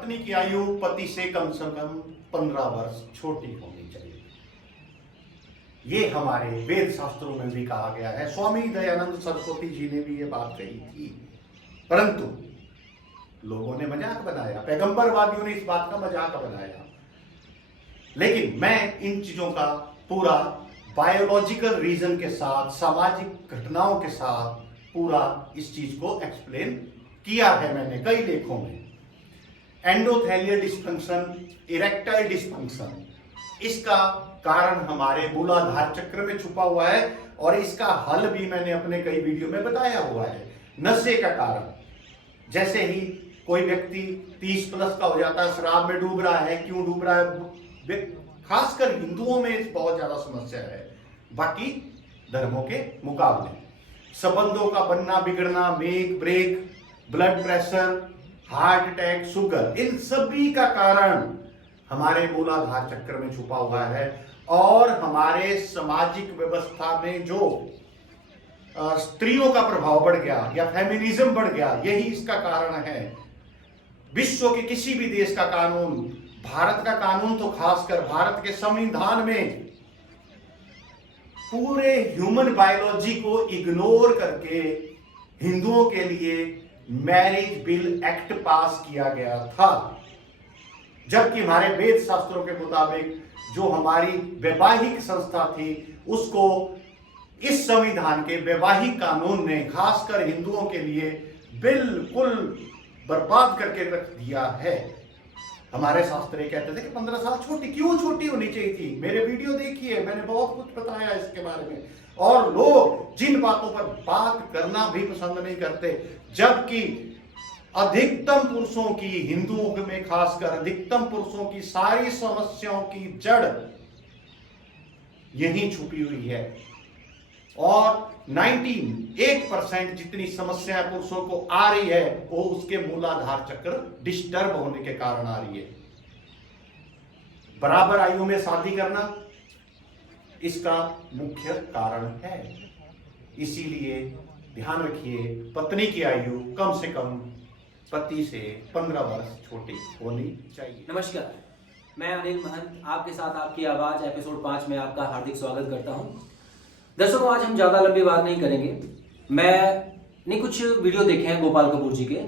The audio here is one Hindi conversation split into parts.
पत्नी की आयु पति से कम 15 वर्ष छोटी होनी चाहिए। ये हमारे वेद शास्त्रों में भी कहा गया है। स्वामी दयानंद सरस्वती जी ने भी ये बात कही थी, परंतु लोगों ने मजाक बनाया, पैगंबरवादियों ने इस बात का मजाक बनाया। लेकिन मैं इन चीजों का पूरा बायोलॉजिकल रीजन के साथ, सामाजिक घटनाओं के साथ पूरा इस चीज को एक्सप्लेन किया है मैंने कई लेखों में। एंडोथेलियल डिस्फंक्शन, इरेक्टाइल डिस्फंक्शन, इसका कारण हमारे मूलाधार चक्र में छुपा हुआ है और इसका हल भी मैंने अपने कई वीडियो में बताया हुआ है। नशे का कारण, जैसे ही कोई व्यक्ति 30 प्लस का हो जाता है, शराब में डूब रहा है। क्यों डूब रहा है? खासकर हिंदुओं में बहुत ज्यादा समस्या है, बाकी धर्मों के मुकाबले। संबंधों का बनना बिगड़ना, make break, blood pressure, heart attack, sugar, इन सभी का कारण हमारे मूलाधार चक्र में छुपा हुआ है। और हमारे सामाजिक व्यवस्था में जो स्त्रियों का प्रभाव बढ़ गया या फेमिनिज्म बढ़ गया, यही इसका कारण है। विश्व के किसी भी देश का कानून, भारत का कानून तो खासकर भारत के संविधान में पूरे ह्यूमन बायोलॉजी को इग्नोर करके हिंदुओं के लिए मैरिज बिल एक्ट पास किया गया था। जबकि हमारे वेद शास्त्रों के मुताबिक जो हमारी वैवाहिक संस्था थी, उसको इस संविधान के वैवाहिक कानून ने खासकर हिंदुओं के लिए बिल्कुल बर्बाद करके रख दिया है। हमारे शास्त्र कहते थे कि 15 साल छोटी, क्यों छोटी होनी चाहिए थी? मेरे वीडियो देखिए, मैंने बहुत कुछ बताया इसके बारे में। और लोग जिन बातों पर बात करना भी पसंद नहीं करते, जबकि अधिकतम पुरुषों की, हिंदुओं में खासकर अधिकतम पुरुषों की सारी समस्याओं की जड़ यहीं छुपी हुई है। और 98% जितनी समस्याएं पुरुषों को आ रही है, वो उसके मूलाधार चक्र डिस्टर्ब होने के कारण आ रही है। बराबर आयु में शादी करना इसका मुख्य कारण है। इसीलिए ध्यान रखिए, पत्नी की आयु कम से कम पति से 15 वर्ष छोटी होनी चाहिए। नमस्कार, मैं अनिल महंत आपके साथ आपकी आवाज एपिसोड 5 में आपका हार्दिक स्वागत करता हूं। दर्शकों, आज हम ज़्यादा लंबी बात नहीं करेंगे। मैंने कुछ वीडियो देखे हैं गोपाल कपूर जी के,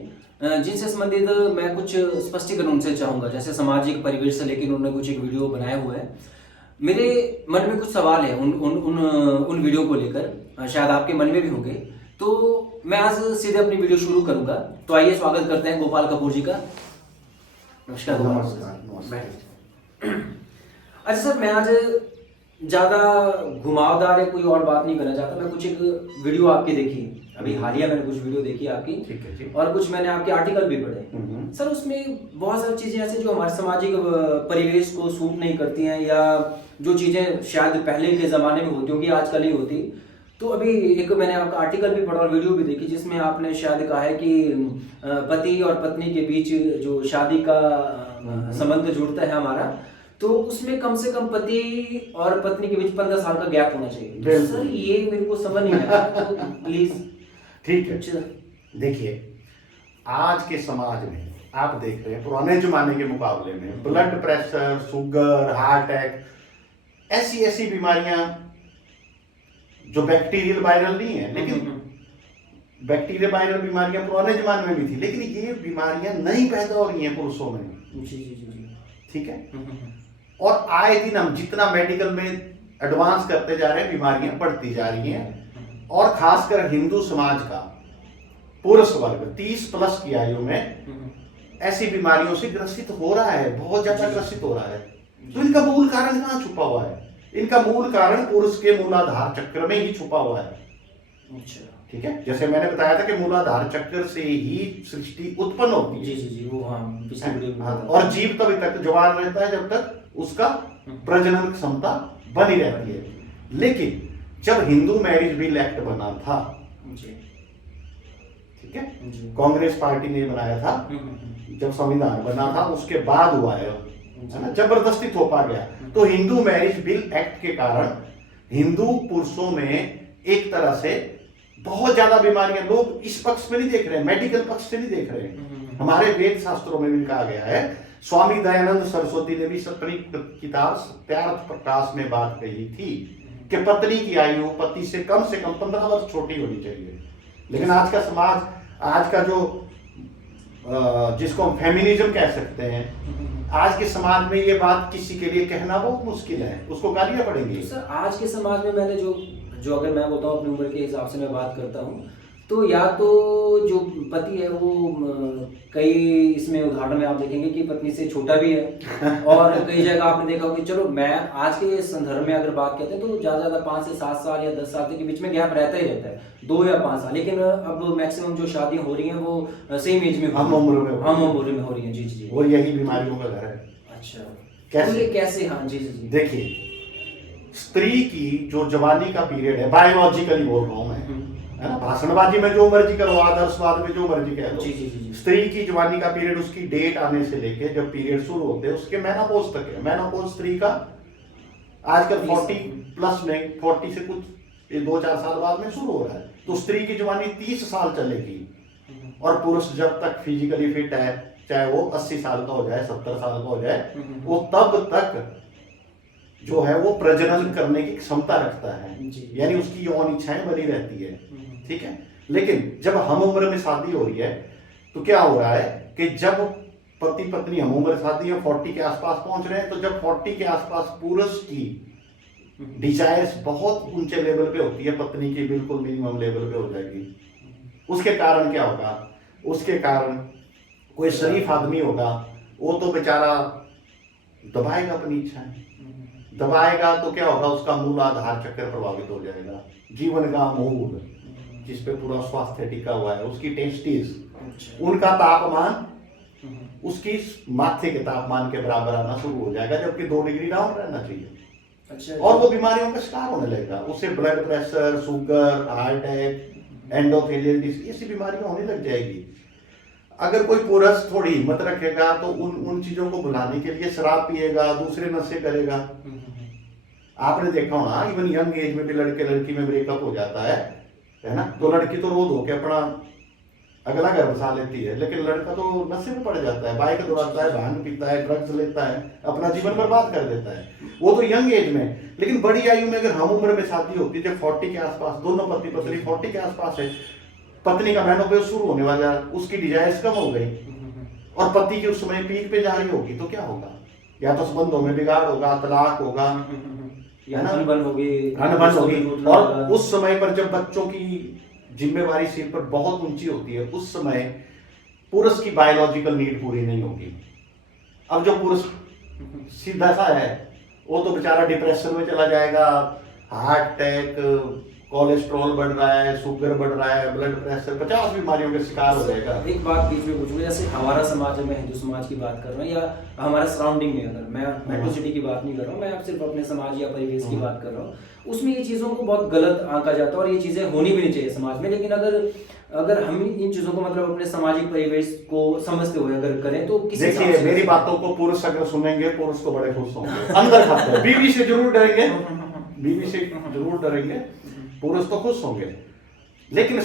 जिनसे संबंधित मैं कुछ स्पष्टीकरण उनसे चाहूँगा। जैसे सामाजिक परिवेश से लेकर उन्होंने कुछ एक वीडियो बनाए हुए हैं। मेरे मन में कुछ सवाल है उन वीडियो को लेकर, शायद आपके मन में भी होंगे। तो मैं आज सीधे अपनी वीडियो शुरू करूंगा। तो आइए स्वागत करते हैं गोपाल कपूर जी का। नमस्कार। नमस्कार। अच्छा सर, मैं आज ज़्यादा घुमावदार है कोई और बात नहीं करना चाहता। मैं कुछ एक वीडियो आपकी देखी, अभी हालिया मैंने कुछ वीडियो देखी आपकी। ठीक है जी। और कुछ मैंने आपके आर्टिकल भी पढ़े। सर, उसमें बहुत सारी चीज़ें ऐसे जो हमारे सामाजिक परिवेश को सूट नहीं करती हैं, या जो चीज़ें शायद पहले के ज़माने में होती होंगी, आजकल नहीं होती। तो अभी एक मैंने आपका आर्टिकल भी पढ़ा और वीडियो भी देखी, जिसमें आपने शायद कहा है कि पति और पत्नी के बीच जो शादी का संबंध जुड़ता है हमारा, तो उसमें कम से कम पति और पत्नी के बीच 15 साल का गैप होना चाहिए। तो सर, ये मेरे को समझ नहीं आया, तो प्लीज। ठीक है, देखिए, आज के समाज में आप देख रहे हैं पुराने जमाने के मुकाबले में blood pressure, sugar, heart attack, ऐसी बीमारियां जो बैक्टीरियल वायरल नहीं है, लेकिन बैक्टीरियल वायरल बीमारियां पुराने जमाने में भी थी, लेकिन ये बीमारियां नई पैदा हो रही हैं पुरुषों में। जी। ठीक है। और आए दिन हम जितना मेडिकल में एडवांस करते जा रहे हैं, बीमारियां बढ़ती जा रही हैं। और खासकर हिंदू समाज का पुरुष वर्ग 30 प्लस की आयु में ऐसी बीमारियों से ग्रसित हो रहा है, बहुत ज्यादा ग्रसित हो रहा है। तो इनका मूल कारण कहाँ छुपा हुआ है? इनका मूल कारण पुरुष के मूलाधार चक्र में ही छुपा हुआ है। अच्छा, ठीक है। जैसे मैंने बताया था कि मूलाधार चक्र से ही सृष्टि उत्पन्न होती है। जी, वो पिछली वीडियो में। और जीव तभी तक जवान रहता है जब तक उसका प्रजनन क्षमता बनी रहती है। लेकिन जब हिंदू मैरिज बिल एक्ट बना था, ठीक है, कांग्रेस पार्टी ने बनाया था, जब संविधान बना था उसके बाद हुआ है ना, जबरदस्ती थोपा गया। तो हिंदू मैरिज बिल एक्ट के कारण हिंदू पुरुषों में एक तरह से बहुत ज्यादा बीमारियां, लोग इस पक्ष में नहीं देख रहे हैं, मेडिकल पक्ष से नहीं देख रहे हैं, हमारे वेद शास्त्रों में भी कहा गया है। स्वामी दयानंद सरस्वती ने भी अपनी किताब सत्यार्थ प्रकाश में बात कही थी कि पत्नी की आयु पति से कम 15 वर्ष छोटी होनी चाहिए। लेकिन आज का समाज, आज का जो जिसको हम फेमिनिज्म कह सकते हैं, आज के समाज में ये बात किसी के लिए कहना बहुत मुश्किल है, उसको गालियां पड़ेंगी। तो सर आज के समाज में मैंने जो अगर मैं बोलता हूँ अपनी उम्र के हिसाब से मैं बात करता हूँ, तो या तो जो पति है वो कई इसमें उदाहरण में आप देखेंगे कि पत्नी से छोटा भी है और कई जगह आपने देखा होगा कि चलो मैं आज के संदर्भ में अगर बात करते हैं तो ज़्यादा 5 से 7 साल या 10 साल के बीच में गैप रहता ही रहता है, 2 या 5 साल। लेकिन अब मैक्सिमम जो शादियाँ हो रही हैं वो सेम एज में हम उम्र में हो रही हैं। जी जी जी। और यही बीमारियों का घर है। अच्छा कैसे? कैसे? हाँ जी जी। देखिए, स्त्री की जो जवानी का पीरियड है, बायोलॉजिकली बोल रहा हूँ मैं, है ना, भाषणबाजी में जो मर्जी करो, आदर्शवाद में जो मर्जी कह लो, जी जी जी। स्त्री की जवानी का पीरियड उसकी डेट आने से लेके जब पीरियड शुरू होते हैं उसके मेनोपॉज तक है। मेनोपॉज स्त्री का आजकल 40 प्लस में, 40 से कुछ 2-4 साल बाद में शुरू हो रहा है। तो स्त्री की जवानी 30 साल चलेगी और पुरुष जब तक फिजिकली फिट है, चाहे वो 80 साल का हो जाए, 70 साल का हो जाए, वो तब तक जो है वो प्रजनन करने की क्षमता रखता है, यानी उसकी यौन इच्छाएं बनी रहती है। ठीक है। लेकिन जब हम उम्र में शादी हो रही है तो क्या हो रहा है कि जब पति पत्नी हम उम्र शादी है 40 के आसपास पहुंच रहे हैं, तो जब 40 के आसपास पुरुष की डिजायर्स बहुत ऊंचे लेवल पे होती है, पत्नी की बिल्कुल मिनिमम लेवल पे हो जाएगी। उसके कारण क्या होगा? उसके कारण कोई शरीफ आदमी होगा, वो तो बेचारा दबाएगा अपनी इच्छाएं, दबाएगा तो क्या होगा? उसका मूलाधार चक्र प्रभावित हो जाएगा, जीवन का मूल जिसपे पूरा स्वास्थ्य टिका हुआ है, उसकी टेस्टिस, उनका तापमान उसकी माथे के तापमान के बराबर आना शुरू हो जाएगा, जबकि 2 डिग्री डाउन रहना चाहिए। अच्छा। और वो बीमारियों का शिकार होने लगेगा, उससे blood pressure, sugar, heart attack, endothelial disease, ऐसी बीमारियां होने लग जाएगी। अगर कोई पुरुष थोड़ी हिम्मत रखेगा तो उन चीजों को भुलाने के लिए शराब पिएगा, दूसरे नशे करेगा। आपने देखा होना, इवन यंग एज में भी लड़के लड़की में ब्रेकअप हो जाता है ना, तो लड़की तो रो धो के अपना अगला घर बसा लेती है, लेकिन लड़का तो नशे में पड़ जाता है, बाइक दौड़ाता है, भांग पीता है, ड्रग्स लेता है, अपना जीवन बर्बाद कर देता है। वो तो यंग एज में। लेकिन बड़ी आयु में अगर हम उम्र में शादी होती है, जब 40 के आसपास, दोनों पति पत्नी 40 के आसपास है, पत्नी का मेनोपॉज शुरू होने वाला है, उसकी डिजायर्स कम हो गई और पति की उस समय पीक पे जा रही होगी, तो क्या होगा? या तो संबंधों में बिगाड़ होगा, तलाक होगा, अनबन होगी, और उस समय पर जब बच्चों की जिम्मेवारी सिर पर बहुत ऊंची होती है, उस समय पुरुष की बायोलॉजिकल नीड पूरी नहीं होगी। अब जो पुरुष सीधा सा है वो तो बेचारा डिप्रेशन में चला जाएगा, हार्ट अटैक, कोलेस्ट्रॉल बढ़ रहा है, शुगर बढ़ रहा है, ब्लड प्रेशर, 50 बीमारियों का शिकार हो जाएगा। एक बात बीच में पूछूंगा, जैसे हमारा समाज है, मैं हिंदू समाज की बात कर रहा हूँ, या हमारा सराउंडिंग में, अगर मैं मेट्रो सिटी की बात नहीं कर रहा हूँ, मैं सिर्फ अपने समाज या परिवेश की बात कर रहा हूँ, उसमें ये चीज़ों को बहुत गलत आंका जाता है और ये चीज़ें होनी भी नहीं चाहिए समाज में। लेकिन अगर हम इन चीज़ों को मतलब अपने सामाजिक परिवेश को समझते हुए अगर करें तो देखिए, मेरी बातों को पुरुष अगर सुनेंगे, पुरुष तो बड़े खुश होंगे, अंदर खाते हैं, बीवी से जरूर डरेंगे, बीवी से जरूर डरेंगे, पुरुष तो खुश होंगे। लेकिन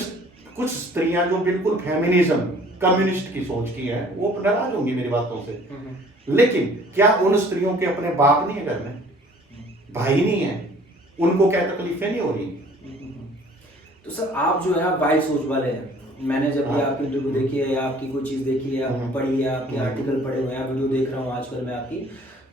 कुछ स्त्रियां जो बिल्कुल फेमिनिज्म, कम्युनिस्ट की सोच की है, वो नाराज होंगी मेरी बातों से। लेकिन क्या उन स्त्रियों के अपने बाप नहीं है घर में, भाई नहीं है, उनको क्या तकलीफें नहीं हो रही? तो सर आप जो है आप वाइड सोच वाले हैं। मैंने जब भी आपकी इंटरव्यू देखी है या आपकी कोई चीज़ देखी है, पढ़ी है, आपके आर्टिकल पढ़े हुए हैं, वीडियो देख रहा हूँ आजकल मैं आपकी,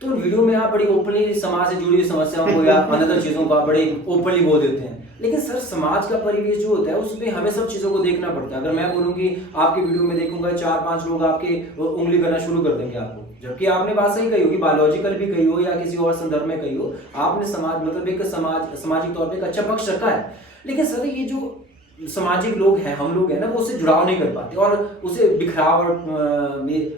तो वीडियो में आप बड़ी ओपनली समाज से जुड़ी हुई समस्याओं को या अनदर चीज़ों को आप बड़े ओपनली बोल देते हैं। लेकिन सर समाज का परिवेश जो होता है उसमें हमें सब चीज़ों को देखना पड़ता है। अगर मैं बोलूँ कि आपकी वीडियो में देखूंगा 4-5 लोग आपके उंगली करना शुरू कर देंगे आपको, जबकि आपने बात सही कही होगी, बायोलॉजिकल भी कही हो या किसी और संदर्भ में कही हो, आपने समाज मतलब एक सामाजिक तौर पर एक अच्छा पक्ष रखा है। लेकिन सर ये जो सामाजिक लोग हैं, हम लोग हैं ना, वो उससे जुड़ाव नहीं कर पाते और उसे बिखराव और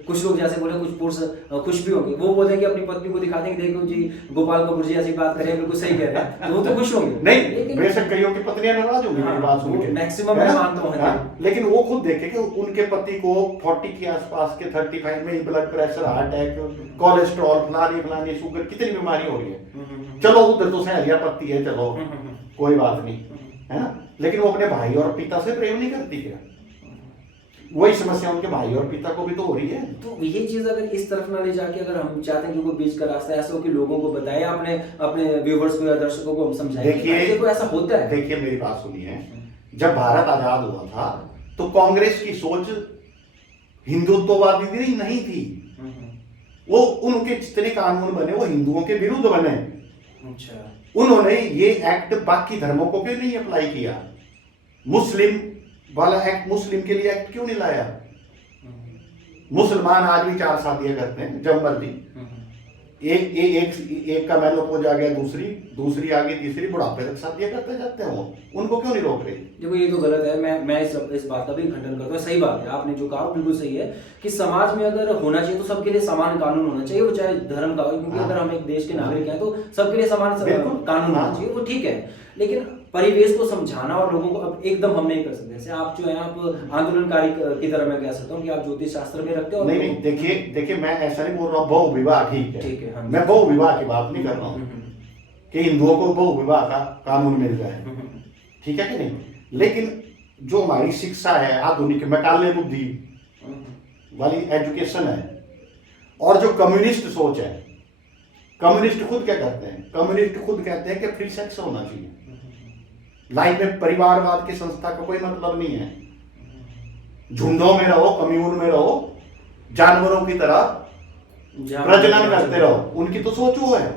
कुछ लोग जैसे बोले, कुछ पुरुष खुश भी होंगे, वो बोलते हैं कि अपनी पत्नी को दिखा देंगे, देखो जी गोपाल कपूर जी ऐसी बात करें, बिल्कुल सही कह रहे हैं, तो वो तो खुश होंगे। नहीं, बेशक कईयों की पत्नियां नाराज होंगी मेरी बात सुन के, मैक्सिमम मैं मानता हूँ। लेकिन वो खुद देखे कि उनके पति को 40 के आसपास के 35 में blood pressure, heart attack, cholesterol, फलानी शुगर, कितनी बीमारी हो रही है। चलो उधर तो सहेलिया पत्ती है, चलो कोई बात नहीं, है ना, लेकिन वो अपने भाई और पिता से प्रेम नहीं करती क्या? वही समस्या उनके भाई और पिता को भी तो हो रही है। तो ये चीज अगर इस तरफ ना ले जाके अगर हम चाहते हैं कि उनको बीच का रास्ता ऐसा हो कि लोगों को बताए, अपने अपने व्यूवर्स को या दर्शकों को हम समझाएं कि देखिए, भाई देखो ऐसा होता है। देखिए मेरी बात सुनिए, जब भारत आजाद हुआ था तो कांग्रेस की सोच हिंदुत्ववादी नहीं थी। वो उनके जितने कानून बने वो हिंदुओं के विरुद्ध बने। अच्छा। उन्होंने ये एक्ट बाकी धर्मों को क्यों नहीं अप्लाई किया? मुस्लिम वाला एक्ट, मुस्लिम के लिए एक्ट क्यों नहीं लाया? मुसलमान आज भी 4 शादियां करते हैं जब मर्जी। एक का मेनोपॉज आ गया, दूसरी आ गई, तीसरी, बुढ़ापे तक शादियां करते जाते हैं। वो उनको क्यों नहीं रोक रहे? देखो ये तो गलत है। मैं इस बात का भी खंडन करता हूँ। सही बात है, आपने जो कहा बिल्कुल सही है कि समाज में अगर होना चाहिए तो सबके लिए समान कानून होना चाहिए, वो चाहे धर्म का हो, क्योंकि अगर हम एक देश के नागरिक हैं तो सबके लिए समान कानून होना चाहिए, वो ठीक है। लेकिन परिवेश को समझाना और लोगों को अब एकदम हम नहीं कर सकते। जैसे आप जो है आप आंदोलनकारी की तरह मैं कह सकता हूँ कि आप ज्योतिष शास्त्र में रखते हो। नहीं, देखिए मैं ऐसा नहीं बोल रहा हूँ बहु विवाह ठीक है, हाँ, मैं बहु विवाह की बात नहीं कर रहा हूँ कि हिंदुओं को बहु विवाह का कानून मिल जाए, ठीक है कि नहीं। लेकिन जो हमारी शिक्षा है आधुनिक मैकाले बुद्धि वाली एजुकेशन है, और जो कम्युनिस्ट सोच है, कम्युनिस्ट खुद क्या कहते हैं? कम्युनिस्ट खुद कहते हैं कि फ्री सेक्स होना चाहिए। लाइफ में परिवारवाद की संस्था का कोई मतलब नहीं है। झुंडों में रहो, कम्यून में रहो, जानवरों की तरह प्रजनन करते रहो, उनकी तो सोच वो है।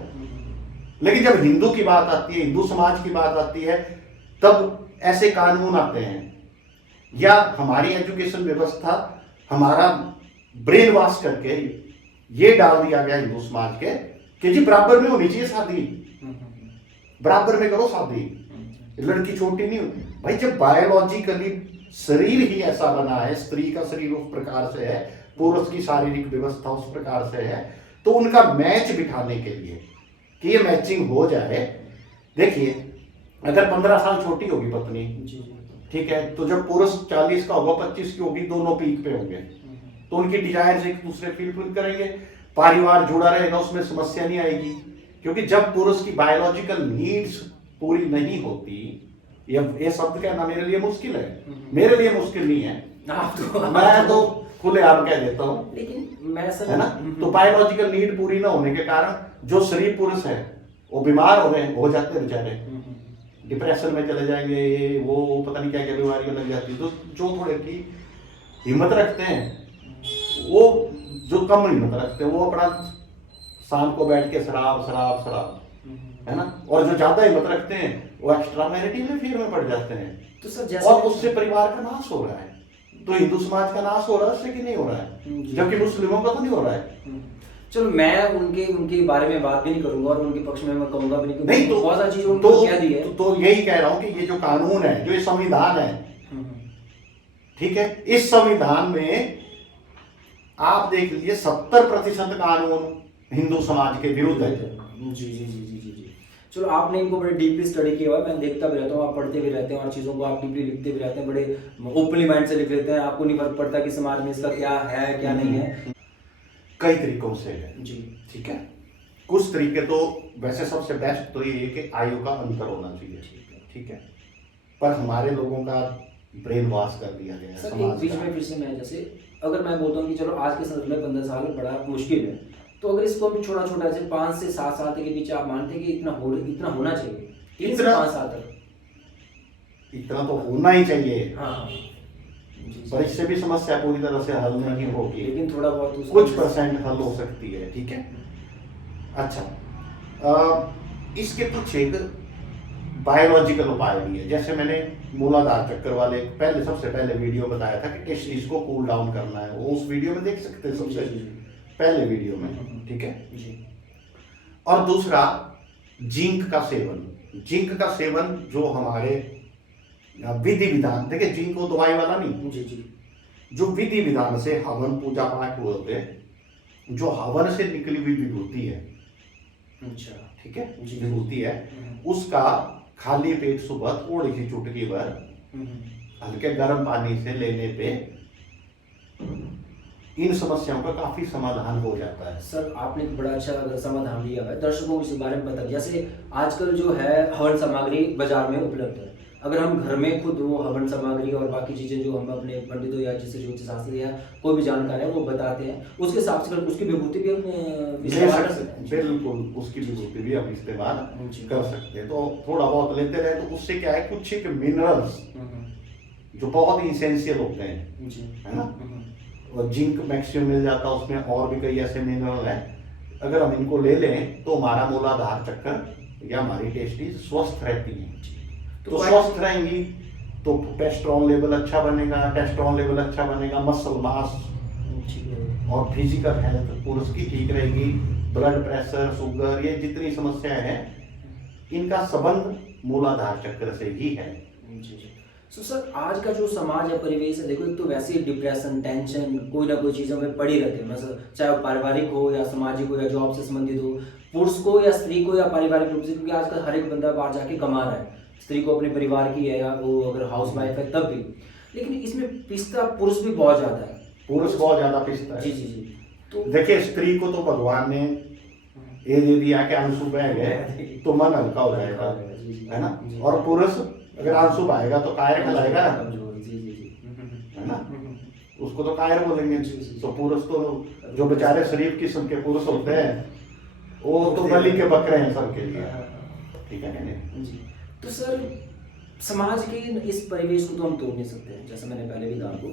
लेकिन जब हिंदू की बात आती है, हिंदू समाज की बात आती है, तब ऐसे कानून आते हैं। या हमारी एजुकेशन व्यवस्था, हमारा ब्रेन वॉश करके ये डाल दिया गया हिंदू समाज के कि जी बराबर में होनी चाहिए शादी, बराबर में करो शादी, लड़की छोटी नहीं होती। भाई जब बायोलॉजिकली शरीर ही ऐसा बना है, स्त्री का शरीर उस प्रकार से है, पुरुष की शारीरिक व्यवस्था उस प्रकार से है, तो उनका मैच बिठाने के लिए कि ये मैचिंग हो जाए। देखिए अगर 15 साल छोटी होगी पत्नी, ठीक है, तो जब पुरुष 40 का होगा, 25 की होगी, दोनों पीक पे होंगे, तो उनकी डिजायर एक दूसरे फील करेंगे, परिवार जुड़ा रहेगा, उसमें समस्या नहीं आएगी। क्योंकि जब पुरुष की बायोलॉजिकल नीड्स पूरी नहीं होती, ये शब्द कहना मेरे लिए मुश्किल है, मेरे लिए मुश्किल नहीं है, मैं तो खुले आम कह देता हूँ, लेकिन मैं है ना। तो बायोलॉजिकल नीड पूरी ना होने के कारण जो शरीर पुरुष है वो बीमार हो जाते हैं बेचारे, डिप्रेशन में चले जाएंगे, ये वो पता नहीं क्या क्या बीमारियां लग जाती है। तो जो थोड़े की हिम्मत रखते हैं, वो जो कम हिम्मत रखते हैं, वो अपना शाम को बैठ के शराब शराब शराब, है ना। और जो ज्यादा हिम्मत रखते हैं वो एक्स्ट्रा मैरिटल अफेयर में पड़ जाते हैं, तो सर जैसे और उससे परिवार का नाश हो रहा है। तो हिंदू समाज का नाश हो रहा है उससे कि नहीं हो रहा है? जबकि मुस्लिमों का तो नहीं हो रहा है। चलो मैं उनके बारे में बात भी नहीं करूंगा और उनके पक्ष में मैं कहूंगा भी नहीं, तो बहुत सारी चीजों को कह दी है। तो यही कह रहा हूं कि ये जो कानून है, जो ये संविधान है, ठीक है, इस संविधान में आप देख लीजिए 70% कानून हिंदू समाज के विरुद्ध है। जी जी जी जी जी जी। चलो आपने इनको बड़े डीपली स्टडी किया हुआ है, मैं देखता भी रहता हूँ, आप पढ़ते भी रहते हैं और चीज़ों को आप डीपली लिखते भी रहते हैं, बड़े ओपनली माइंड से लिख लेते हैं, आपको नहीं फर्क पड़ता कि समाज में इसका क्या है क्या नहीं है। कई तरीकों से है जी, ठीक है। कुछ तरीके तो वैसे सबसे बेस्ट तो ये है कि आयु का अंतर होना चाहिए, ठीक है, पर हमारे लोगों का ब्रेन वॉश कर दिया गया है सर। एक समाज बीच का। में फिर से मैं जैसे अगर मैं बोलता हूँ कि चलो आज के संदर्भ में 15 साल बड़ा मुश्किल है, तो अगर इसको हम छोटा छोटा ऐसे 5 से 7 साल तक के बीच आप मानते हैं कि इतना होना चाहिए, 3 से 5 साल तक इतना तो होना ही चाहिए। हाँ, पर इससे भी समस्या पूरी तरह से हल नहीं होगी, लेकिन थोड़ा बहुत कुछ % हल हो सकती है, ठीक है। अच्छा, इसके कुछ एक बायोलॉजिकल उपाय भी है। जैसे मैंने मूलाधार चक्कर वाले सबसे पहले वीडियो बताया था कि टेस्टिस को कूल डाउन करना है, वो उस वीडियो में देख सकते हैं, सबसे पहले वीडियो में, ठीक है जी। और दूसरा जिंक का सेवन। जिंक का सेवन जो हमारे विधि विधान, देखिए जिंक को दवाई वाला नहीं, जी जी, जो विधि विधान से हवन पूजा पाठ हुए होते हैं, जो हवन से निकली हुई विभूति है, अच्छा ठीक है, विभूति है, उसका खाली पेट सुबह थोड़ी सी चुटकी भर हल्के गर्म पानी से लेने पे इन समस्याओं का काफी समाधान हो जाता है। सर आपने एक बड़ा अच्छा समाधान दिया है, दर्शकों को इस बारे में पता। जैसे आजकल जो है हवन सामग्री बाजार में उपलब्ध है, अगर हम घर में खुद वो हवन सामग्री और बाकी चीजें जो हम अपने पंडितों या जिससे ज्योतिष शास्त्र या कोई भी जानकार है वो बताते हैं, उसके हिसाब से उसकी विभूति भी हम ले इस्तेमाल कर सकते सकते हैं। बिल्कुल, उसकी विभूति भी हम इस्तेमाल जी। कर सकते हैं। तो थोड़ा बहुत लेते रहे तो उससे क्या है, कुछ एक मिनरल्स जो बहुत ही इसेंशियल होते हैं, जी। है ना, और जिंक मैक्सिमम मिल जाता है उसमें, और भी कई ऐसे मिनरल हैं, अगर हम इनको ले लें तो हमारा मूलाधार चक्कर या हमारी टेस्टीज स्वस्थ रहती हैं। तो स्वस्थ रहेंगी तो टेस्टोस्टेरोन लेवल अच्छा बनेगा, टेस्टोस्टेरोन लेवल अच्छा बनेगा, मसल मास और फिजिकल हेल्थ पुरुष की ठीक रहेगी। ब्लड प्रेशर, शुगर, ये जितनी समस्याएं हैं इनका संबंध मूलाधार चक्र से ही है। तो सर आज का जो समाज या परिवेश है, देखो एक तो वैसे ही डिप्रेशन, टेंशन, कोई ना कोई चीज़ों में पड़ी रहती है, मतलब चाहे वो पारिवारिक हो या सामाजिक हो या जॉब से संबंधित हो, पुरुष को या स्त्री को या पारिवारिक रूप से, क्योंकि आजकल हर एक बंदा बाहर जाके कमा रहा है, स्त्री को अपने परिवार की है या वो अगर हाउस वाइफ है तब भी, लेकिन इसमें पिसता पुरुष भी बहुत ज़्यादा है। पुरुष बहुत ज्यादा पिसता है। जी जी जी। तो देखिए स्त्री को तो भगवान ने ये दे दिया कि आंसू बह गए तो मन हल्का हो जाएगा, है ना, और पुरुष अगर आंसू बहेगा तो कायर कहलाएगा, है ना, उसको तो कायर बोलेंगे। तो पुरुष तो जो बेचारे शरीफ किस्म के पुरुष होते हैं वो तो बलि के बकरे हैं सबके लिए, ठीक है नहीं? जी। तो सर समाज के इस परिवेश को तो हम तोड़ नहीं सकते हैं, जैसे मैंने पहले भी कहा आपको,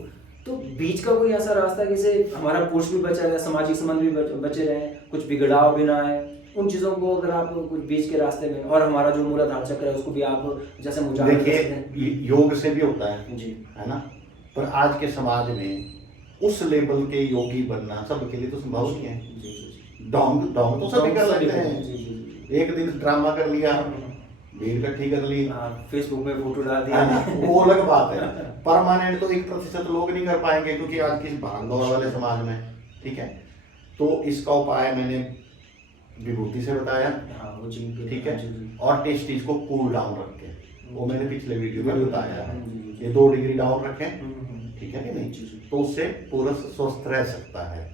तो बीच का कोई ऐसा रास्ता है जैसे हमारा पुरुष भी बचा रहे, सामाजिक संबंध भी बचे रहे, कुछ बिगड़ाव भी ना है, उन चीजों को अगर आप कुछ बीच के रास्ते में, और हमारा जो मूलाधार चक्र है उसको भी आप जैसे मुझे देखिए योग से भी होता है जी, है ना, पर आज के समाज में उस लेवल के योगी बनना सबके लिए तो संभव नहीं है। ढोंग ढोंग तो सभी कर लेते हैं, एक दिन ड्रामा कर लिया, भीड़ इकट्ठी कर ली, फेसबुक में फोटो डाल है ना, दिया, वो अलग बात है। परमानेंट तो 1% लोग नहीं कर पाएंगे क्योंकि आज की भागदौड़ वाले समाज में, ठीक है। तो इसका उपाय मैंने विभूति से बताया, वो जिम ठीक है, और टेस्टीज को कूल डाउन रखें, वो मैंने पिछले वीडियो में बताया है, ये 2 डिग्री डाउन रखें, ठीक है कि नहीं, तो उससे पुरुष स्वस्थ रह सकता है।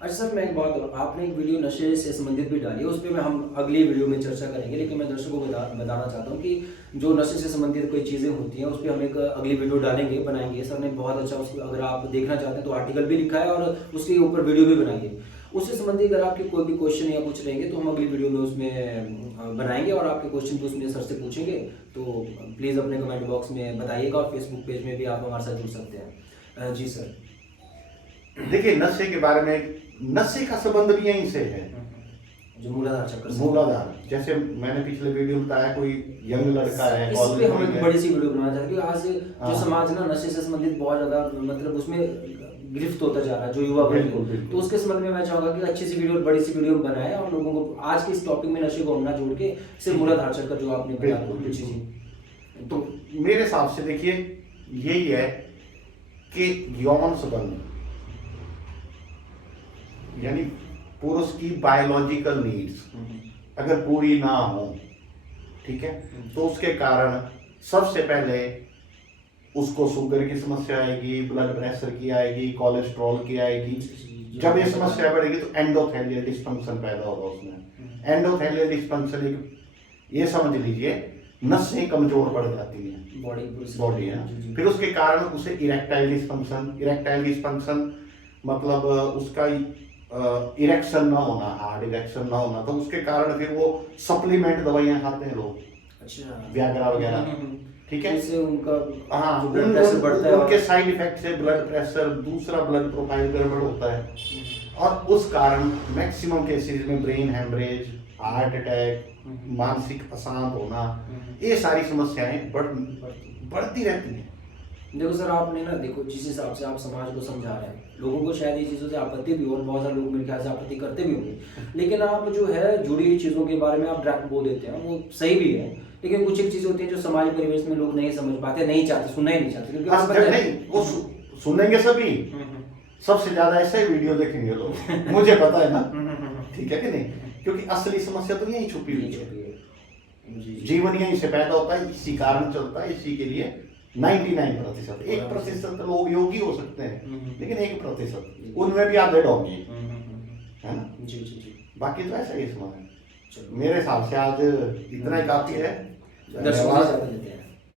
अच्छा सर, मैं एक बात, आपने एक वीडियो नशे से संबंधित भी डाली है, उस पर हम अगली वीडियो में चर्चा करेंगे, लेकिन मैं दर्शकों को बताना चाहता हूँ कि जो नशे से संबंधित कोई चीज़ें होती हैं उस पर हम एक अगली वीडियो डालेंगे, बनाएंगे। सर ने बहुत अच्छा उसको, अगर आप देखना चाहते हैं तो आर्टिकल भी लिखा है और उसके ऊपर वीडियो भी बनाई है। उससे संबंधित अगर आपके कोई भी क्वेश्चन या कुछ रहेंगे तो हम अगली वीडियो में उसमें बनाएंगे और आपके क्वेश्चन भी उसमें सर से पूछेंगे। तो प्लीज़ अपने कमेंट बॉक्स में बताइएगा और फेसबुक पेज में भी आप हमारे साथ जुड़ सकते हैं। जी सर। देखिए नशे के बारे में, नशे का संबंध भी यहीं से है, जो मूलाधार चक्र, मूलाधार। जैसे मैंने पिछले वीडियो में बताया, कोई यंग लड़का है, इस पे हम एक बड़ी सी वीडियो बनाना चाहते हैं। आज जो समाज ना नशे से संबंधित बहुत ज्यादा मतलब उसमें गिरफ्त होता जा रहा है, जो युवा वर्ग, तो उसके संबंध में मैं चाहूंगा कि अच्छी सी वीडियो, बड़ी सी वीडियो बनाए और लोगों को आज के इस टॉपिक में नशे को हम ना जोड़ के सिर्फ मूलाधार चक्र जो आपने बताया। तो मेरे हिसाब से देखिए यही है कि यौन संबंध यानी पुरुष की बायोलॉजिकल नीड्स अगर पूरी ना हो, ठीक है, तो उसके कारण सबसे पहले उसको शुगर की समस्या आएगी, ब्लड प्रेशर की आएगी, कोलेस्ट्रॉल की आएगी। जब ये समस्या बढ़ेगी तो एंडोथेलियल डिस्फंक्शन पैदा होगा उसमें। एंडोथेलियल डिस्फंक्शन एक, ये समझ लीजिए, नसें कमजोर पड़ जाती हैं बॉडी है, फिर उसके कारण उसे इरेक्टाइल डिस्फंक्शन मतलब उसका इरेक्शन ना होना, हार्ड इरेक्शन ना होना, तो उसके कारण फिर वो सप्लीमेंट दवाइयां खाते हैं लोग, अच्छा, व्याग्रा वगैरह, ठीक है, इससे उनका ब्लड प्रेशर बढ़ता है, उनके साइड इफेक्ट से ब्लड प्रेशर, दूसरा ब्लड प्रोफाइल गड़बड़ होता है, और उस कारण मैक्सिमम केसेस में ब्रेन हेमरेज, हार्ट अटैक, मानसिक अशांत होना, ये सारी समस्याएं बढ़ती रहती हैं। देखो सर, आपने ना, देखो जिस हिसाब से आप समाज को समझा रहे हैं, लोगों को शायद ये चीज़ों से आपत्ति भी हो और बहुत सारे लोग मेरे ख्याल से आपत्ति करते भी होंगे, लेकिन आप जो है जुड़ी हुई चीज़ों के बारे में आप डायरेक्ट बोल देते हैं, वो सही भी है, लेकिन कुछ एक चीज़ें होती हैं जो समाज परिवेश में लोग नहीं समझ पाते, नहीं चाहते, सुनना ही नहीं चाहते, क्योंकि नहीं, वो सुनेंगे सभी, सबसे ज्यादा ऐसे ही वीडियो देखेंगे लोग, मुझे पता है ना, ठीक है कि नहीं, क्योंकि असली समस्या तो यही छुपी हुई है, जीवन यहीं से पैदा होता है, इसी कारण चलता है, इसी के लिए 99%, 1% लोग योगी हो सकते हैं, लेकिन 1% उनमें भी आधे डोंगी, है ना, जी जी जी, बाकी तो ऐसा ही समाज है। मेरे हिसाब से आज इतना ही काफी है। दर्शकों से